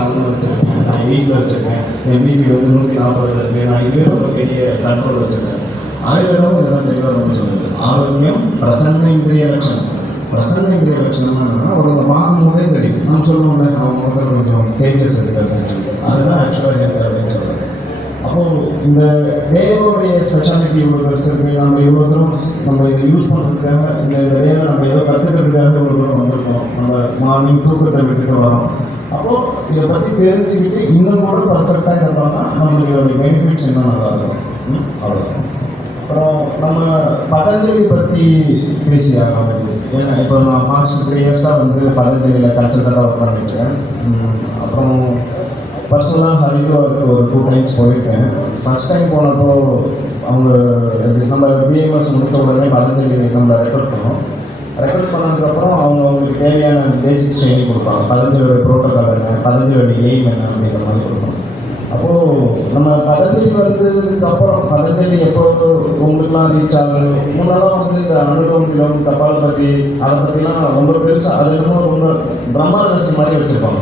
7 வச்சுருக்கேன், நான் 8 வச்சுருக்கேன், எம்பிபி வந்து 140 இருக்குது. நான் இதுவே ரொம்ப பெரிய கண்ட்ரோல் வச்சுருக்கேன். ஆயுர்வேதம் இதெல்லாம் தெளிவாக ரொம்ப சொல்லுது. ஆரோக்கியம் பிரசன்ன இந்திரிய லட்சணம். பிரசன்ன இந்திரிய லட்சணம்னா என்னன்னா, ஒரு பார்க்கும் போதே தெரியும். நம்ம சொல்லுவோம்ல, அவங்க வந்து கொஞ்சம் தேஜஸ் இருக்குது அப்படின்னு சொல்லிட்டு, அதுதான் ஆக்சுவலாக ஹெல்த் அப்படின்னு சொல்கிறது. அப்போது இந்த டேவோடைய ஸ்பெஷாலிட்டி இவ்வளோ பெருசு இருக்குது. நம்ம இவ்வளோ தூரம் நம்ம இதை யூஸ் பண்ணுறதுக்காக, இந்த டேவில் நம்ம ஏதோ கற்றுக்கிறதுக்காக இவ்வளோ தூரம் வந்திருக்கோம். நம்ம மார்னிங் தூக்கத்தை விட்டுட்டு வரோம். அப்போது இதை பற்றி தெரிஞ்சுக்கிட்டு இன்னும் கூட பர்ஃபெக்டாக இருந்தோம்னா நம்மளுக்கு இதோடைய பெனிஃபிட்ஸ் இன்னும் நல்லா இருக்கும். அவ்வளோதான். அப்புறம் நம்ம பதஞ்சலி பற்றி பேசி ஆகணும். ஏன்னா இப்போ நான் பாஸ்ட் 3 இயர்ஸாக வந்து பதஞ்சலியில் கல்ச்சரலாக ஒர்க் பண்ணிட்டுருக்கேன். அப்புறம் பர்சனலாக ஹரித்வாருக்கு ஒரு 2 டைம்ஸ் போயிருக்கேன். ஃபஸ்ட் டைம் போனப்போ அவங்க நம்ம பிஎம்எஸ் முடித்த உடனே பதஞ்சலி நம்மளை ரெக்கார்ட் பண்ணோம். ரெக்கார்ட் பண்ணதுக்கப்புறம் அவங்களுக்கு தேவையான பேசிக்ஸ் ட்ரைனிங் கொடுப்பாங்க. பதஞ்சலியோட ப்ரோட்டோகால் என்ன, பதஞ்சலியோட எய்ம் என்ன அப்படிங்கிற மாதிரி கொடுப்பாங்க. அப்போது நம்ம பதஞ்சலி வந்ததுக்கப்புறம் பதஞ்சலி எப்போ உங்களுக்குலாம் ரீச் ஆகுது, முன்னெல்லாம் வந்து இந்த அனுலோம் கபால் பற்றி அதை பற்றிலாம் ரொம்ப பெருசாக அது இன்னும் ரொம்ப பிரம்மா ரகசியம் மாதிரி வச்சுருப்பாங்க.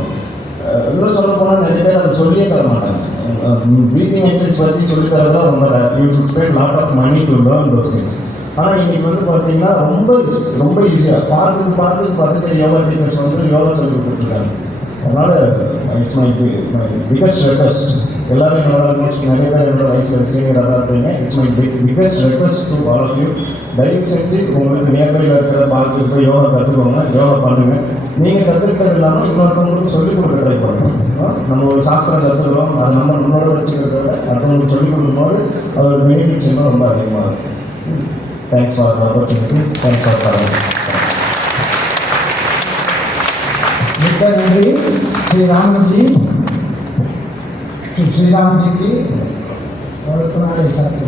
இன்னும் சொல்ல போனால் நிறைய பேர் அதை சொல்லியே தர மாட்டாங்க. ப்ரீத்திங் எக்ஸசைஸ் பற்றி சொல்லி தரதான் ரொம்ப you should spend lot of money to learn those things. ஆனால் இன்றைக்கி வந்து பார்த்தீங்கன்னா ரொம்ப ஈஸியாக பார்த்துக்கு பதஞ்சலி யோகா டீச்சர்ஸ் வந்து யோகா சொல்லி கொடுத்துருக்காங்க. அதனால் இட்ஸ் மை பிகஸ்ட் ரெக்வெஸ்ட். எல்லோரும் என்னோட ஆல்மோஸ்ட் நிறைய பேர் என்னோட வயசில் சீனியராக இருப்பீங்க. It's my biggest request to all of you. தயவு செஞ்சு உங்களுக்கு நியர்பையில் இருக்கிற பார்க்கு போய் யோகா கற்றுக்கோங்க, யோகா பண்ணுங்கள். நீங்கள் கற்றுக்கிறது இல்லாமல் இன்னொருத்தவங்களுக்கு சொல்லிக் கொடுக்க ட்ரை பண்ணணும். நம்ம ஒரு சாஸ்திரம் கற்றுக்கிறோம், அது நம்ம நம்மளோட வச்சுக்கிறத விட அடுத்தவங்களுக்கு சொல்லிக் கொடுக்கும்போது அதோட பெனிஃபிட்ஸ் இன்னும் ரொம்ப அதிகமாக இருக்கும். Thanks for opportunity. Thanks for பாருங்கள். मित्र नंदी श्री राम जी की और तुम्हारे साथ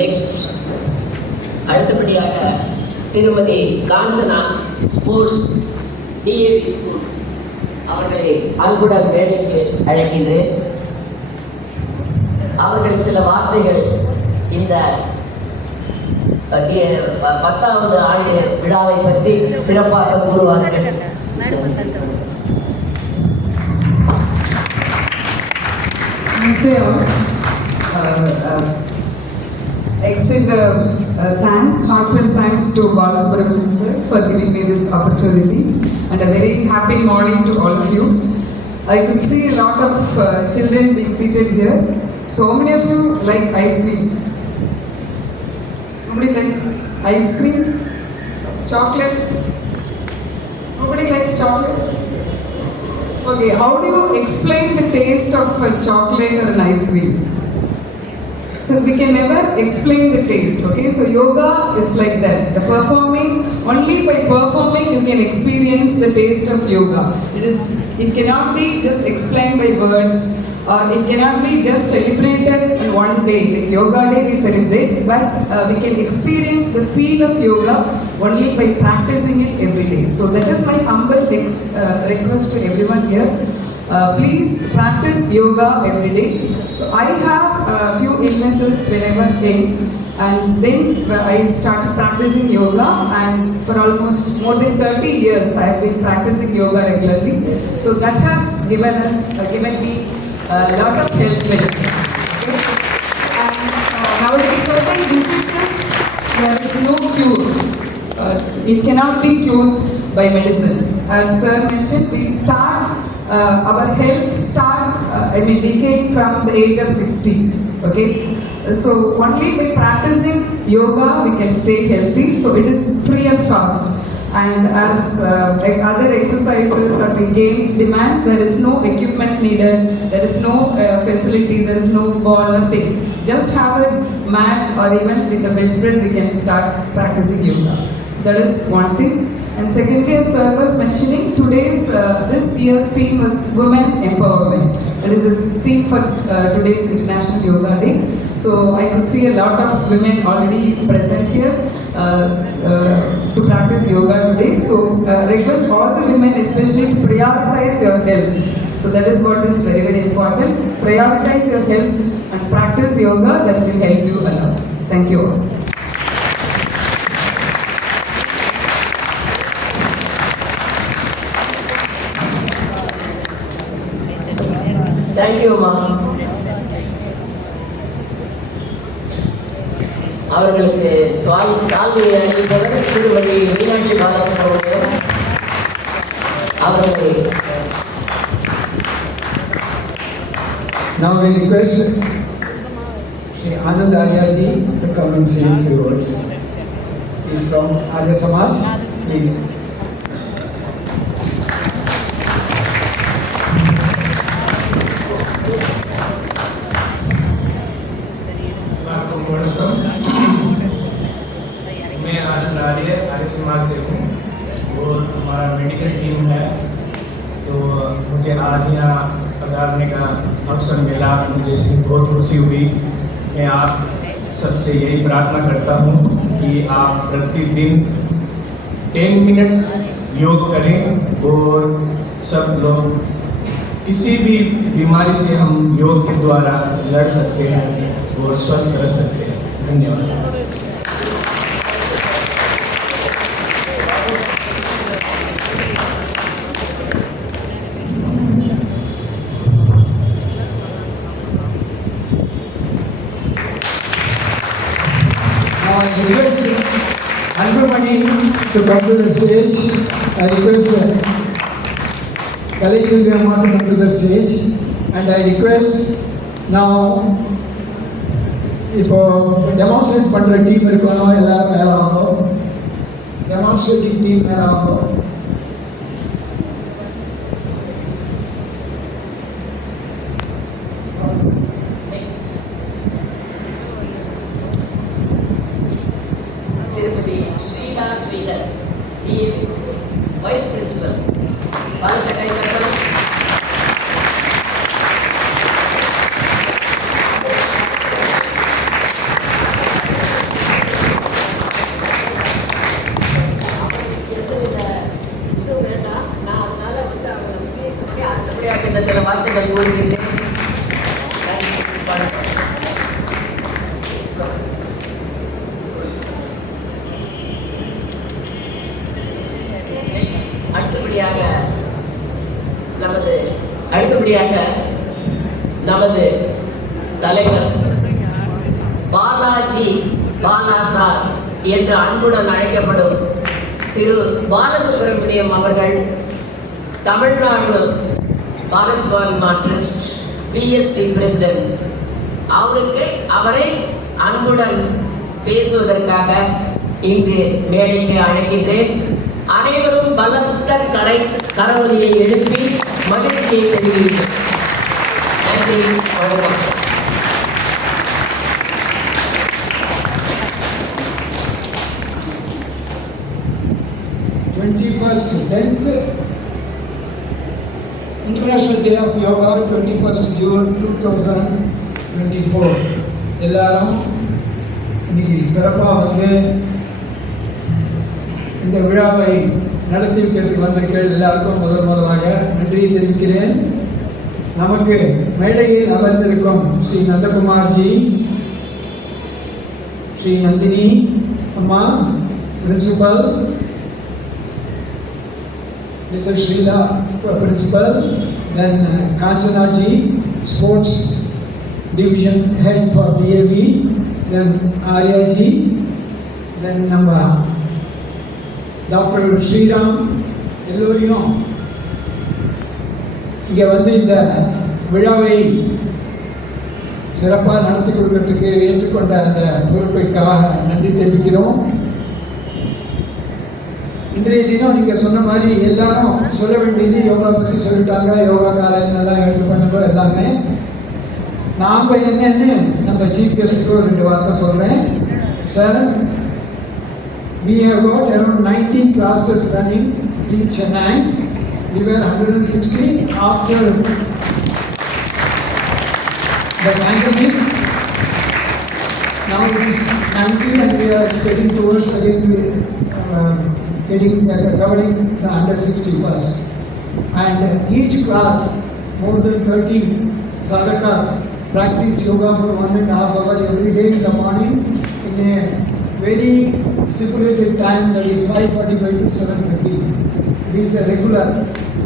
நெக்ஸ்ட் அடுத்தபடியாக திருமதி காஞ்சனா ஸ்போர்ட்ஸ் டிஏவி ஸ்கூல் அவர்களை அன்புடன் மேடைக்கு அழைக்கின்றேன். அவர்கள் சில வார்த்தைகள் இந்த 10வது ஆண்டு விழாவை பற்றி சிறப்பாக கூறுவார்கள். Extend heartfelt thanks to Balasubramanian sir for giving me this opportunity, and a very happy morning to all of you. I could see a lot of children being seated here. So many of you like ice creams. Nobody likes ice cream? Chocolates? Nobody likes chocolates? Okay, how do you explain the taste of a chocolate or an ice cream? So we can never explain the taste, okay? So yoga is like that. Only by performing you can experience the taste of yoga. It cannot be just explained by words, or it cannot be just celebrated in one day. Like Yoga Day we celebrate, but we can experience the feel of yoga only by practicing it every day. So that is my humble request to everyone here. Please practice yoga every day. So I have a few illnesses when I was young, and then I started practicing yoga, and for almost more than 30 years I have been practicing yoga regularly. So that has given me a lot of health benefits. Okay? And nowadays certain diseases there is no cure. It cannot be cured by medicines. As sir mentioned, we start our health decaying from the age of 60. Okay, so only by practicing yoga we can stay healthy. So it is free of cost, and as like other exercises or the games demand, there is no equipment needed, there is no facility, there is no ball, nothing. Just have a mat, or even with the bedspread we can start practicing yoga. So that is one thing. And secondly, as sir was mentioning, this year's theme was women empowerment. That is the theme for today's International Yoga Day. So I could see a lot of women already present here to practice yoga today. So request all the women especially to prioritize your health. So that is what is very, very important. Prioritize your health and practice yoga. That will help you a lot. Thank you all. Thank you, Ma. அவர்களுக்கு சால்வை அளிப்பவர் திருமதி மீனாட்சி பாலசுப்ரமணியம் அவர்களை. Now we request Shri Anand Aryaji to come and say a few words. He is from Arya Samaj. Please. मैं आनंद आर्य समाज से हूँ और हमारा मेडिकल टीम है, तो मुझे आज यहाँ पधारने का अवसर मिला, मुझे इसमें बहुत खुशी हुई। मैं आप सबसे यही प्रार्थना करता हूँ कि आप प्रतिदिन 10 मिनट्स योग करें और सब लोग किसी भी बीमारी से हम योग के द्वारा लड़ सकते हैं और स्वस्थ रह सकते हैं। धन्यवाद। Now I request Anbumani to come to the stage. I request Kalaichindramma to come to the stage. And I request now, இப்போ டெமான்ஸ்ட்ரேட் பண்ணுற டீம் இருக்கணும், எல்லாரும் மேலே வாங்கும். டெமான்ஸ்ட்ரேட்டிங் டீம் மேலே வாங்கும். திருமதி Sreela Sridhar DAV school vice principal. பலத்த கைதட்டல். அடுத்தபடியாக இந்த சில வார்த்தைகள் கூறுகிறேன். அடுத்தபடியாக நமது தலைவர் பாலாஜி பாலாசார் என்று அன்புடன் அழைக்கப்படும் திரு பாலசுப்ரமணியம் அவர்கள் Tamil Nadu Balasubramaniam trust BST president. அவரை அன்புடன் பேசுவதற்காக இன்று மேடைக்கு அழைக்கின்றேன். அனைவரும் பலத்த கரவொலியை எழுப்பி மகிழ்ச்சியை தெரிவிக்கிறேன். நன்றி, வணக்கம். International Day of Yoga, 21st June 2024. எல்லாரும் இன்னைக்கு சிறப்பாக வந்து இந்த விழாவை நடத்தி வைக்கிறதுக்கு வந்திருக்கீர்கள். எல்லாருக்கும் முதலாக நன்றியை தெரிவிக்கிறேன். நமக்கு மேடையில் அமர்ந்திருக்கும் ஸ்ரீ நந்தகுமார்ஜி, ஸ்ரீ நந்தினி அம்மா principal, Mr. Srila Principal, then Kanchana ji, Sports Division Head for DAV, then Arya ji, then நம்ம டாக்டர் ஸ்ரீராம், எல்லோரையும் இங்கே வந்து இந்த விழாவை சிறப்பாக நடத்தி கொடுக்கறதுக்கு ஏற்றுக்கொண்ட அந்த பொறுப்புக்காக நன்றி தெரிவிக்கிறோம். இன்றைய தினம் நீங்கள் சொன்ன மாதிரி எல்லாரும் சொல்ல வேண்டியது யோகா பற்றி சொல்லிட்டாங்க. யோகா காலையில் நல்லா எழுந்து பண்ணுங்க எல்லாமே. நாம் என்னென்னு நம்ம சீஃப் கெஸ்ட்டுக்கு ஒரு 2 வார்த்தை சொல்கிறேன். Sir, We have got around 19 classes running in Chennai. We were 160 after the pandemic. Now it is 90 and we are expecting towards again covering the under 60 first. And each class, more than 30 sadhakas practice yoga for 1.5 hours every day in the morning in a very stipulated time, that is 5:45 to 7:30. These are regular,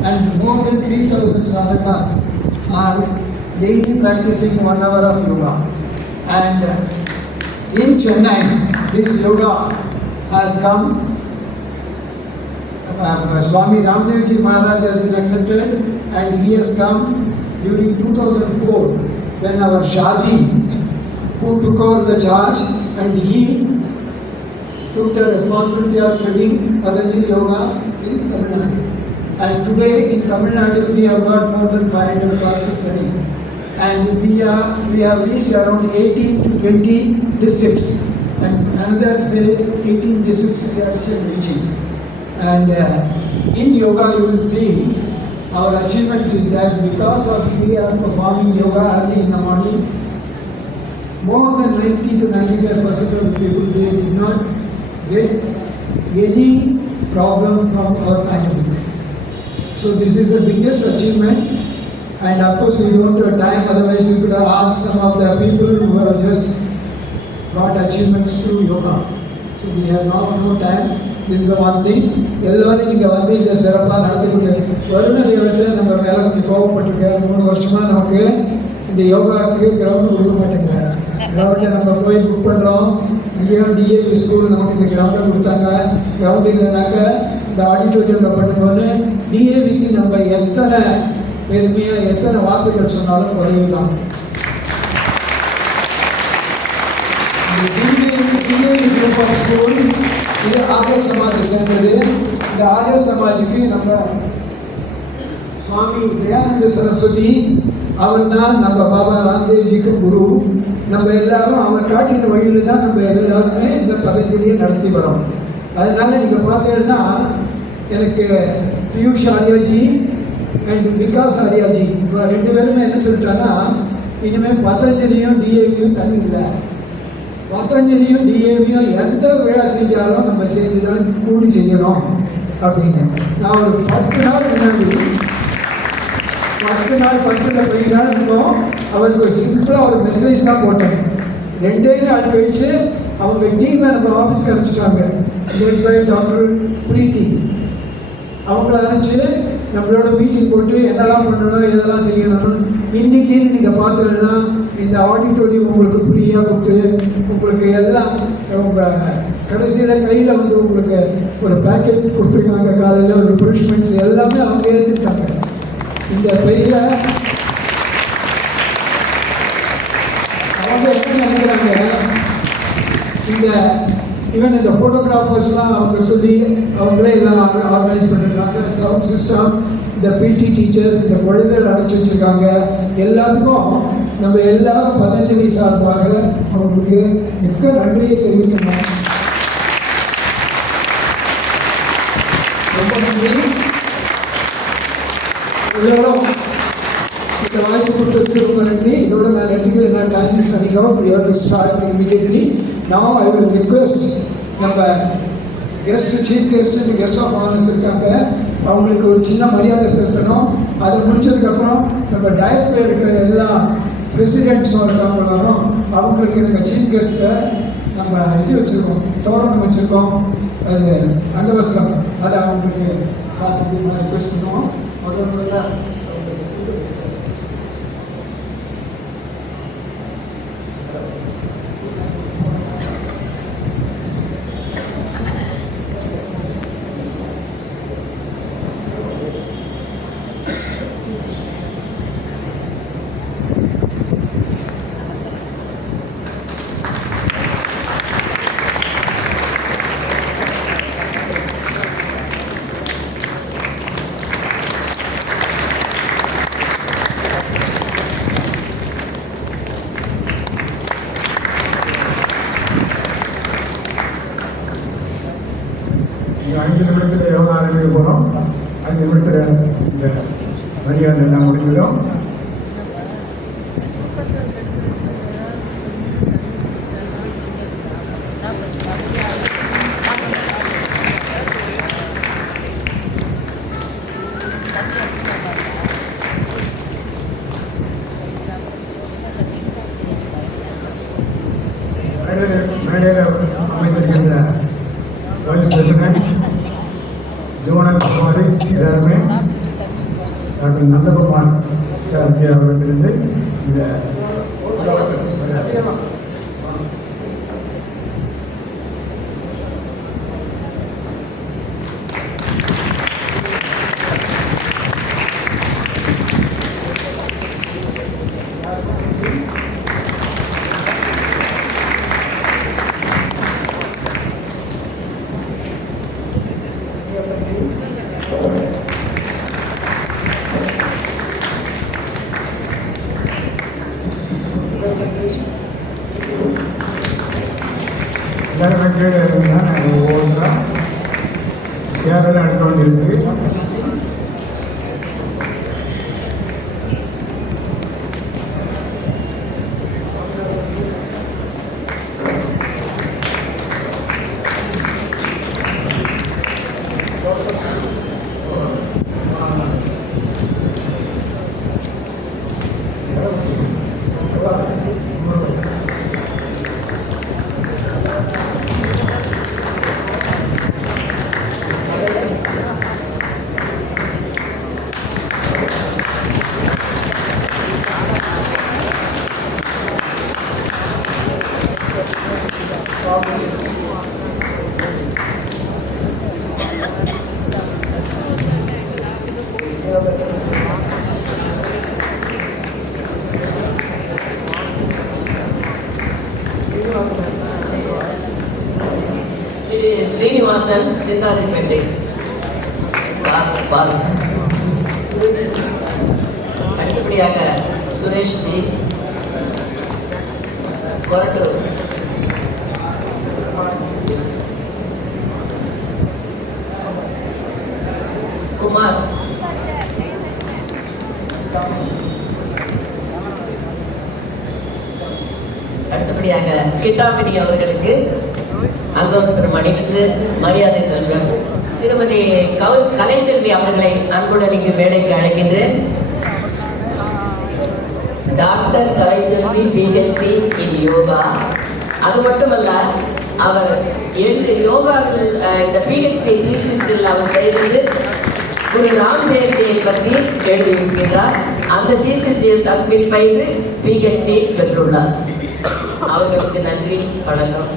and more than 3,000 sadhakas are daily practicing 1 hour of yoga. And in Chennai, this yoga has come. Swami Ramdev Ji Maharaj has been accepted, and he has come during 2004 when our Shaji, who took over the charge, and he took the responsibility of studying Patanjali Yoga in Tamil Nadu. And today in Tamil Nadu we have got more than 500 classes studying. And we have reached around 18 to 20 districts. And another say 18 districts we are still reaching. And in yoga you will see our achievement is that because of we are performing yoga early in the morning, more than 90 to 95% of the people, they did not get any problem from our pandemic. So this is the biggest achievement, and of course we don't have time, otherwise we could have asked some of the people who have just brought achievements through yoga. So we have now no time. This is the one thing. எல்லாரும் இங்கே வந்து இந்த சிறப்பாக நடத்தக்கூடிய வருண தேவத்தை நம்ம மேலே கொஞ்சம் கோவப்பட்டிருக்காரு. 3 வருஷமா நமக்கு இந்த யோகாவுக்கு கிரவுண்ட் கொடுக்க மாட்டேங்கிறாங்க. கிரவுண்டை நம்ம போய் புக் பண்ணுறோம். இங்கேயும் டிஏபி ஸ்கூல் நமக்கு இந்த கிரவுண்டை கொடுத்தாங்க. கிரவுண்டு இல்லைனாக்க இந்த ஆடிட்டோரியமில் பண்ணும்போது டிஏபிக்கு நம்ம எத்தனை பெருமையாக எத்தனை வார்த்தைகள் சொன்னாலும் குறையலாம். டிஏபி குரூப் ஆஃப் ஸ்கூல் இது ஆர்ய சமாஜை சேர்ந்தது. இந்த ஆர்ய சமாஜுக்கு நம்ம சுவாமி தயானந்த சரஸ்வதி அவர் தான் நம்ம பாபா ராம்தேவ்ஜிக்கு குரு. நம்ம எல்லாரும் அவர் காட்டின வழியில் தான் நம்ம எல்லாருமே இந்த பதஞ்சலியை நடத்தி வரோம். அதனால நீங்கள் பார்த்தீங்கன்னா எனக்கு பியூஷ் ஆர்யாஜி அண்ட் விகாஸ் ஆர்யாஜி இப்போ 2 பேருமே என்ன சொல்லிட்டாங்கன்னா, இனிமேல் பதஞ்சலியும் டிஏவியும் தனி இல்லை, பதஞ்சலியும் டிஏவியும் எந்த விழா செஞ்சாலும் நம்ம சேர்ந்து தான் கூடி செய்யணும் அப்படின்னு. நான் ஒரு 10 நாள் முன்னாடி 10 நாள் 10 நாள் இருந்தோம். அவருக்கு ஒரு சிம்பிளாக ஒரு மெசேஜ் தான் போட்டேன். 2 நாள் கழிச்சு அவங்க டீமை நம்ம ஆஃபீஸ்க்கு அனுப்பிச்சிட்டாங்க. டாக்டர் பிரீத்தி அவங்கள அனுப்பிச்சு நம்மளோட மீட்டிங் போட்டு என்னெல்லாம் பண்ணணும் எதெல்லாம் செய்யணும். இன்னைக்கு நீங்கள் பார்த்தீங்கன்னா இந்த ஆடிட்டோரியம் உங்களுக்கு ஃப்ரீயாக கொடுத்து உங்களுக்கு எல்லாம் உங்கள் கடைசியில் கையில் வந்து உங்களுக்கு ஒரு பேக்கெட் கொடுத்துருக்காங்க. காலையில் ஒரு ரிஃப்ரெஷ்மெண்ட்ஸ் எல்லாமே அவங்க ஏற்றுட்டாங்க. இந்த பெரிய அவங்க என்ன நினைக்கிறாங்க, இந்த ஈவன் இந்த ஃபோட்டோகிராஃபர்ஸ்லாம் அவங்க சொல்லி அவங்களே எல்லாம் ஆர்கனைஸ் பண்ணிருக்காங்க. சவுண்ட் சிஸ்டம், இந்த பிடி டீச்சர்ஸ், இந்த குழந்தைகள் அடைச்சி வச்சுருக்காங்க. எல்லாத்துக்கும் நம்ம எல்லாரும் பதஞ்சலி சார்பாக அவங்களுக்கு மிக்க நன்றியை தெரிவிக்கணும். ரொம்ப நன்றி. எல்லாரும் இந்த வாய்ப்பு கொடுத்ததுக்கு ரொம்ப நன்றி. இதோட நான் எடுத்துக்கிட்டு நான் time is running out. We have to start immediately. Now I will request நம்ம guest chief guest guest of honours இருக்காங்க, அவங்களுக்கு ஒரு சின்ன மரியாதை செலுத்தணும். அதை முடிச்சதுக்கப்புறம் நம்ம டயஸ்ல இருக்கிற எல்லா பிரசிடென்ட்ஸும் இருக்காங்களும் அவங்களுக்கு நாங்கள் சீஃப் கெஸ்ட்டை நம்ம இது வச்சுருக்கோம், தோரணம் வச்சுருக்கோம், அது அங்கவஸ்திரம், அதை அவங்களுக்கு சாத்தியமாக ரிக்வெஸ்ட் பண்ணுவோம். முதல்ல 5 நிமிடத்தில் யோகா ஆரம்பிக்க போகிறோம். 5 நிமிடத்தில் இந்த மரியாதை எல்லாம் முடிஞ்சிடும். மேடையில் அமைந்திருக்கின்ற வைஸ் பிரசிடென்ட் ஜோனல் பாரிஸ் எல்லாருமே டாக்டர் நந்தகுமார் சார்ஜி அவர்களிருந்து இந்த எல்லாருமே கீழே இருந்தால் நாங்கள் ஒவ்வொன்றா சேரெல்லாம் எடுக்க வேண்டியிருக்கு. திரு ஸ்ரீனிவாசன் சிந்தாதிரிப்பேட்டை பாருங்க. அடுத்தபடியாக சுரேஷ் ஜி கொரட்டூர், குமார் அடுத்தபடியாக கிட்டாபிடி அவர்களுக்கு அங்கோஸ்தரம் அணிவித்து மரியாதை செல்வர் திருமதி கலைச்செல்வி அவர்களை அன்புடன் இங்கு மேடைக்கு அழைக்கின்றேன். டாக்டர் கலைச்செல்வி PhD இன் யோகா. அது மட்டுமல்ல, அவர் யோகாவில் இந்த PhD தீசிஸில் அவர் செய்தது குரு ராம்தேவ்ஜியை பற்றி எழுதியிருக்கிறார். அந்த தீசிஸில் சப்மிட் பயின்று PhD பெற்றுள்ளார். அவர்களுக்கு நன்றி, வணக்கம்.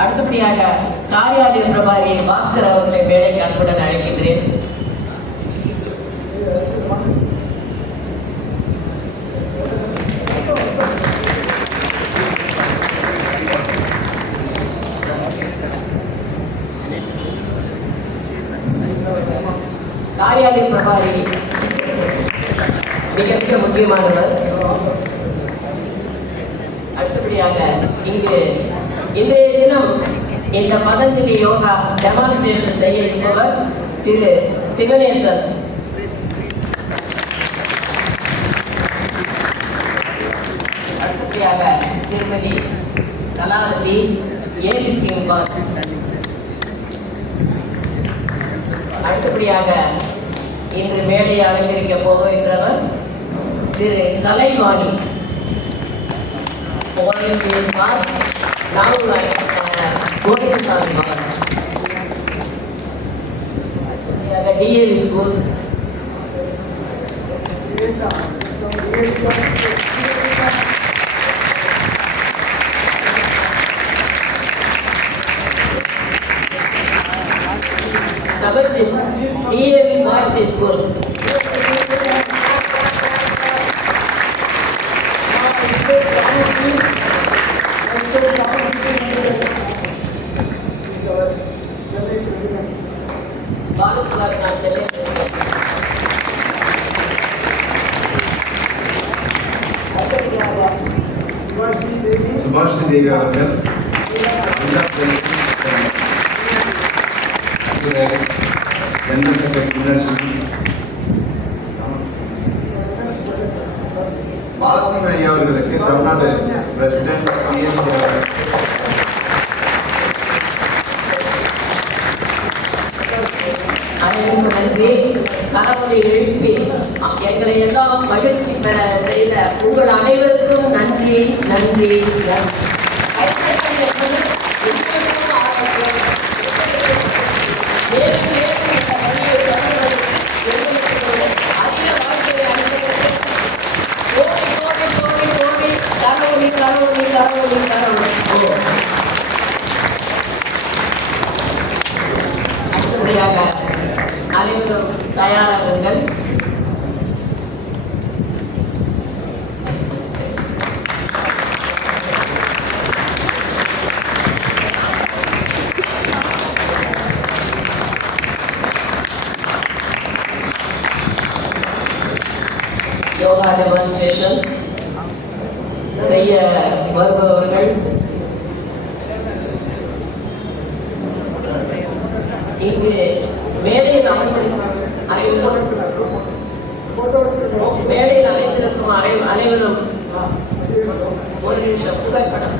அடுத்தபடியாக காரியாலய பிரபாரி பாஸ்கர் அவர்களை மேடைக்கு அன்புடன் அழைக்கின்றேன். காரியாலய பிரபாரி மிக மிக முக்கியமானவர். அடுத்தபடியாக இங்கு இன்றைய தினம் இந்த பதஞ்சலி யோகா டெமான்ஸ்ட்ரேஷன் செய்ய இருப்பவர் திரு சிவனேசன். அடுத்தபடியாக திருமதி கலாவதி ஏரிஸ் கிங்பான். அடுத்தபடியாக இன்று மேடையை அலங்கரிக்க போகின்றவர் திரு கலைவாணி. கோவிந்தசாமி மகன். DAV school. Sabarjit DAV boys school. Chennai President Devi அவர்கள் ஜெனரல் செக்ரட்டரி பாலசுப்ரமணியன் ஐயா அவர்களுக்கு தமிழ்நாடு பிரசிடென்ட் பிஎஸ்சி அவர்கள் அனைவருக்கும் நன்றி. கரவொலி எழுப்பி எங்களை எல்லாம் மகிழ்ச்சி பெற செய்த உங்கள் அனைவருக்கும் நன்றி நன்றி நன்றி. கைத்தட்டல் என்பது உங்களுக்கும் ஆரோக்கியம். மேலும் மேலும் இந்த பணியை தொடர்வதற்கு எங்களுக்கு அதிக வாய்ப்பை அளிப்பதற்கு கோடி கோடி கோடி கோடி கரவொலி கரவொலி கரவொலி கரவொலி. அடுத்தபடியாக அனைவரும் தயாராகுங்கள். யோகா டெமான்ஸ்ட்ரேஷன் செய்ய வருபவர்கள் இங்கு மேடையில் அமர்ந்திருக்கும் அனைவரும் ஒரு நிமிஷம் புகைப்படம்.